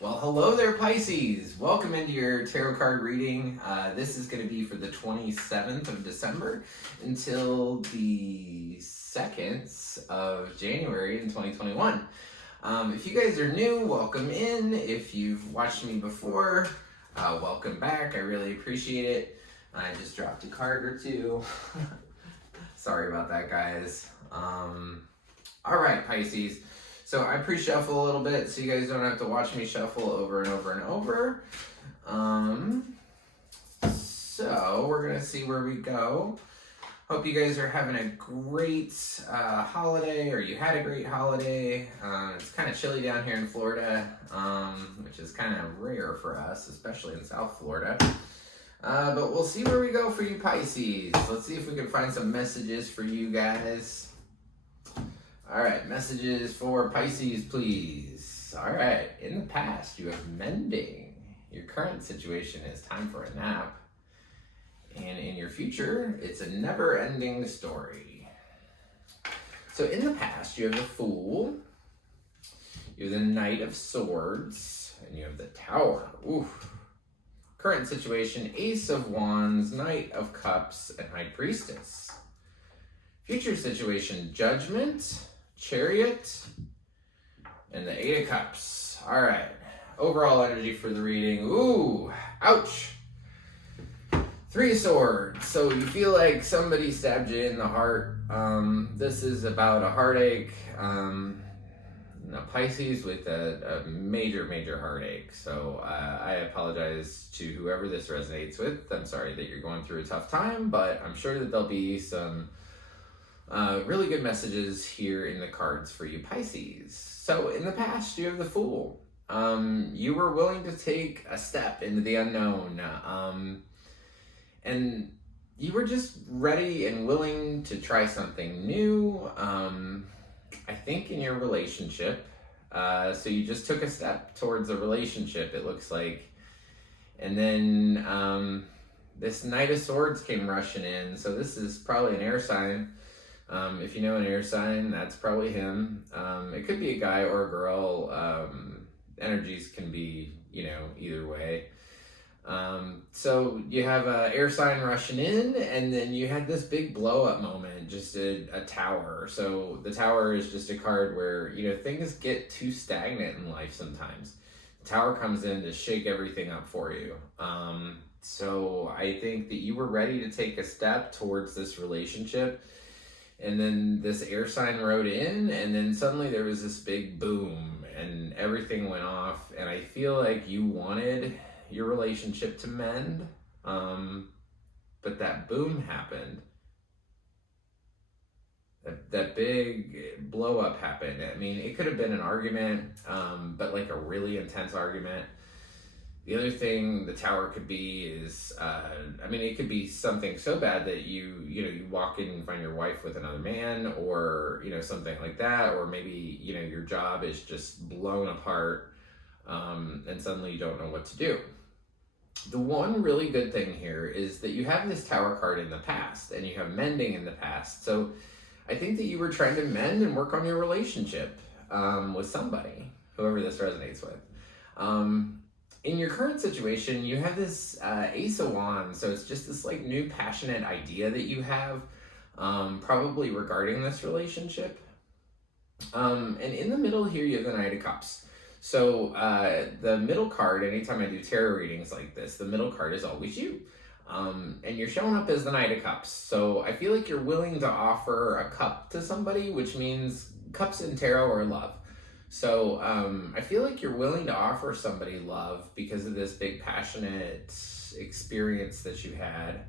Well, hello there, Pisces. Welcome into your tarot card reading. This is going to be for the 27th of December until the 2nd of January in 2021. If you guys are new, welcome in. If you've watched me before, welcome back. I really appreciate it. I just dropped a card or two. Sorry about that, guys. All right, Pisces. So I pre-shuffle a little bit so you guys don't have to watch me shuffle over and over and over. So we're going to see where we go. Hope you guys are having a great holiday, or you had a great holiday. It's kind of chilly down here in Florida, which is kind of rare for us, especially in South Florida. But we'll see where we go for you, Pisces. Let's see if we can find some messages for you guys. All right, messages for Pisces, please. All right, in the past, you have mending. Your current situation is time for a nap. And in your future, it's a never-ending story. So in the past, you have the Fool, you have the Knight of Swords, and you have the Tower. Oof. Current situation, Ace of Wands, Knight of Cups, and High Priestess. Future situation, Judgment, Chariot, and the Eight of Cups. All right. Overall energy for the reading. Ooh, ouch. Three of Swords. So you feel like somebody stabbed you in the heart. This is about a heartache. Pisces with a major heartache. So I apologize to whoever this resonates with. I'm sorry that you're going through a tough time, but I'm sure that there'll be some really good messages here in the cards for you, Pisces. So in the past, you have the Fool. You were willing to take a step into the unknown. And you were just ready and willing to try something new. I think in your relationship. So you just took a step towards a relationship, it looks like. And then this Knight of Swords came rushing in. So this is probably an air sign. If you know an air sign, that's probably him. It could be a guy or a girl. Energies can be, either way. So you have an air sign rushing in, and then you had this big blow up moment, just a tower. So the Tower is just a card where, things get too stagnant in life sometimes. The Tower comes in to shake everything up for you. So I think that you were ready to take a step towards this relationship. And then this air sign rode in, and then suddenly there was this big boom, and everything went off. And I feel like you wanted your relationship to mend, but that boom happened. That big blow up happened. I mean, it could have been an argument, but like a really intense argument. The other thing the Tower could be is, it could be something so bad that you walk in and find your wife with another man, or, something like that. Or maybe, your job is just blown apart, and suddenly you don't know what to do. The one really good thing here is that you have this Tower card in the past, and you have mending in the past. So I think that you were trying to mend and work on your relationship, with somebody, whoever this resonates with. In your current situation, you have this Ace of Wands, so it's just this like new passionate idea that you have, probably regarding this relationship. And in the middle here, you have the Knight of Cups. So the middle card, anytime I do tarot readings like this, the middle card is always you. And you're showing up as the Knight of Cups. So I feel like you're willing to offer a cup to somebody, which means cups in tarot are love. So I feel like you're willing to offer somebody love because of this big passionate experience that you had.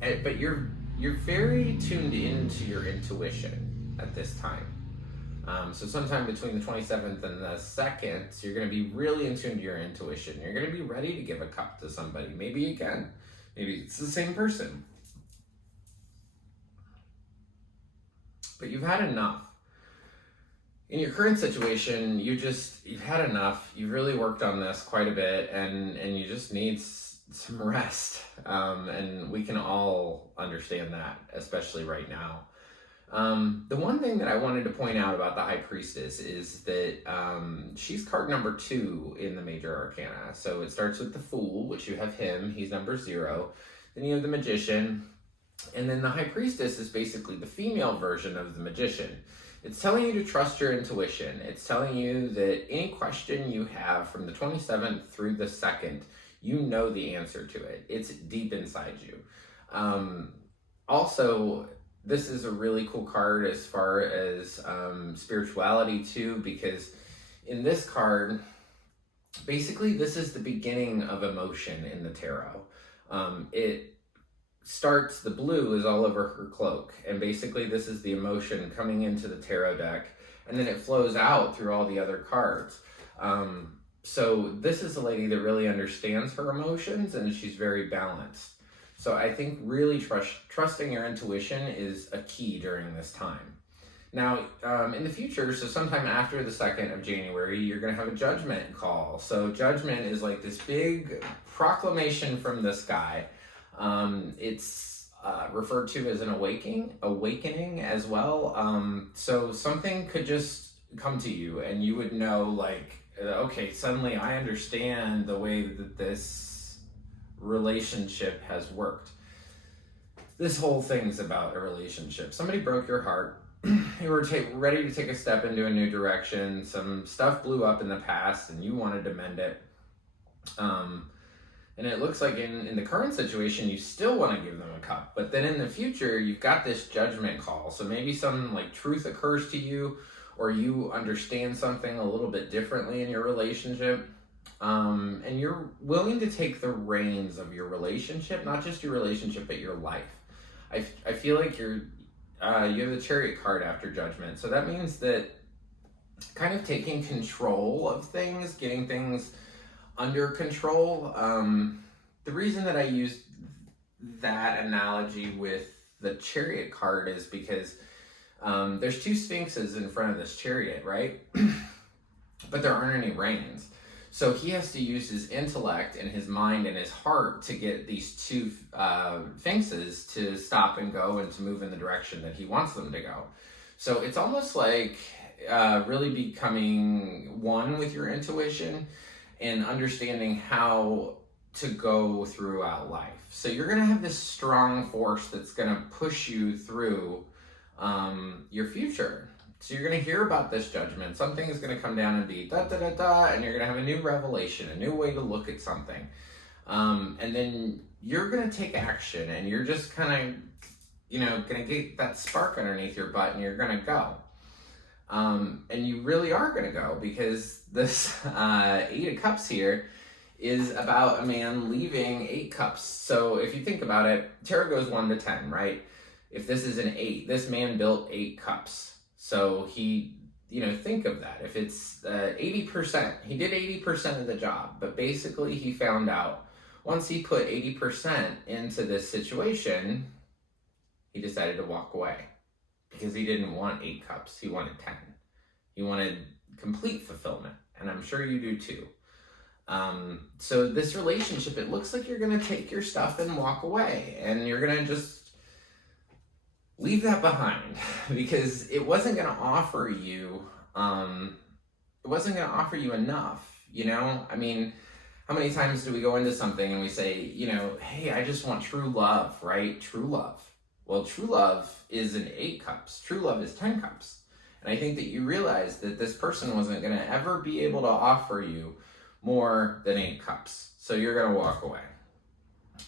But you're very tuned into your intuition at this time. So sometime between the 27th and the 2nd, you're going to be really in tune to your intuition. You're going to be ready to give a cup to somebody. Maybe again, maybe it's the same person. But you've had enough. In your current situation, you've had enough. You've really worked on this quite a bit, and you just need some rest. And we can all understand that, especially right now. The one thing that I wanted to point out about the High Priestess is that she's card number 2 in the Major Arcana. So it starts with the Fool, which you have him, he's number 0. Then you have the Magician, and then the High Priestess is basically the female version of the Magician. It's telling you to trust your intuition. It's telling you that any question you have from the 27th through the 2nd, you know the answer to it. It's deep inside you. Also, this is a really cool card as far as spirituality too, because in this card, basically this is the beginning of emotion in the tarot. It starts, the blue is all over her cloak, and basically this is the emotion coming into the tarot deck, and then it flows out through all the other cards. So this is a lady that really understands her emotions, and she's very balanced. So I think really trusting your intuition is a key during this time. Now, in the future, so sometime after the 2nd of January, you're going to have a judgment call. So judgment is like this big proclamation from the sky. It's referred to as an awakening as well. So something could just come to you and you would know, like, okay, suddenly I understand the way that this relationship has worked. This whole thing's about a relationship. Somebody broke your heart. You were ready to take a step into a new direction. Some stuff blew up in the past and you wanted to mend it. And it looks like in the current situation, you still want to give them a cup. But then in the future, you've got this judgment call. So maybe some like truth occurs to you, or you understand something a little bit differently in your relationship. And you're willing to take the reins of your relationship, not just your relationship, but your life. I feel like you have the Chariot card after Judgment. So that means that kind of taking control of things, getting things under control. The reason that I use that analogy with the Chariot card is because there's 2 sphinxes in front of this chariot, right? But there aren't any reins. So he has to use his intellect and his mind and his heart to get these 2 sphinxes to stop and go and to move in the direction that he wants them to go. So it's almost like really becoming one with your intuition and understanding how to go throughout life. So you're going to have this strong force that's going to push you through your future. So you're going to hear about this judgment. Something is going to come down and be da da da da, and you're going to have a new revelation, a new way to look at something. And then you're going to take action, and you're just kind of, going to get that spark underneath your butt, and you're going to go. And you really are going to go, because this 8 of Cups here is about a man leaving 8 cups. So if you think about it, tarot goes 1 to 10, right? If this is an 8, this man built 8 cups. So he, think of that. If it's 80%, he did 80% of the job, but basically he found out once he put 80% into this situation, he decided to walk away because he didn't want 8 cups. He wanted 10. He wanted complete fulfillment, and I'm sure you do too. So this relationship, it looks like you're going to take your stuff and walk away, and you're going to just leave that behind because it wasn't going to offer you, enough, I mean, how many times do we go into something and we say, hey, I just want true love, right? True love. Well, true love is in 8 cups. True love is 10 cups. And I think that you realize that this person wasn't going to ever be able to offer you more than 8 cups. So you're going to walk away.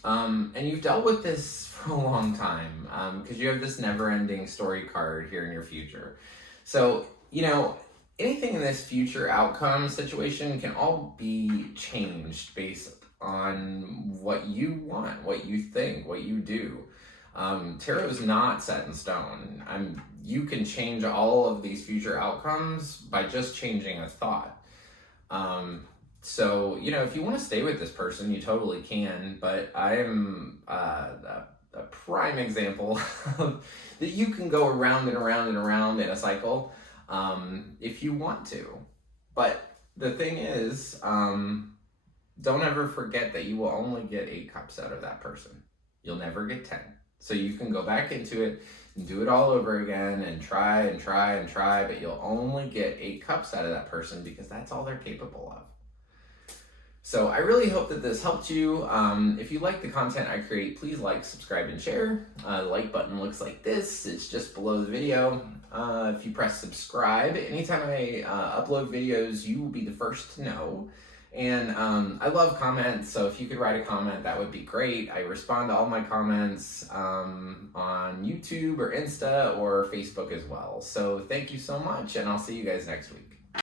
And you've dealt with this for a long time because you have this never-ending story card here in your future. So, anything in this future outcome situation can all be changed based on what you want, what you think, what you do. Tarot is not set in stone. You can change all of these future outcomes by just changing a thought. So, if you want to stay with this person, you totally can, but I am a prime example that you can go around and around and around in a cycle if you want to. But the thing is, don't ever forget that you will only get 8 cups out of that person. You'll never get 10. So you can go back into it and do it all over again and try and try and try, but you'll only get 8 cups out of that person because that's all they're capable of. So I really hope that this helped you. If you like the content I create, please like, subscribe, and share. The like button looks like this. It's just below the video. If you press subscribe, anytime I upload videos, you will be the first to know. And I love comments, so if you could write a comment, that would be great. I respond to all my comments on YouTube or Insta or Facebook as well. So thank you so much, and I'll see you guys next week.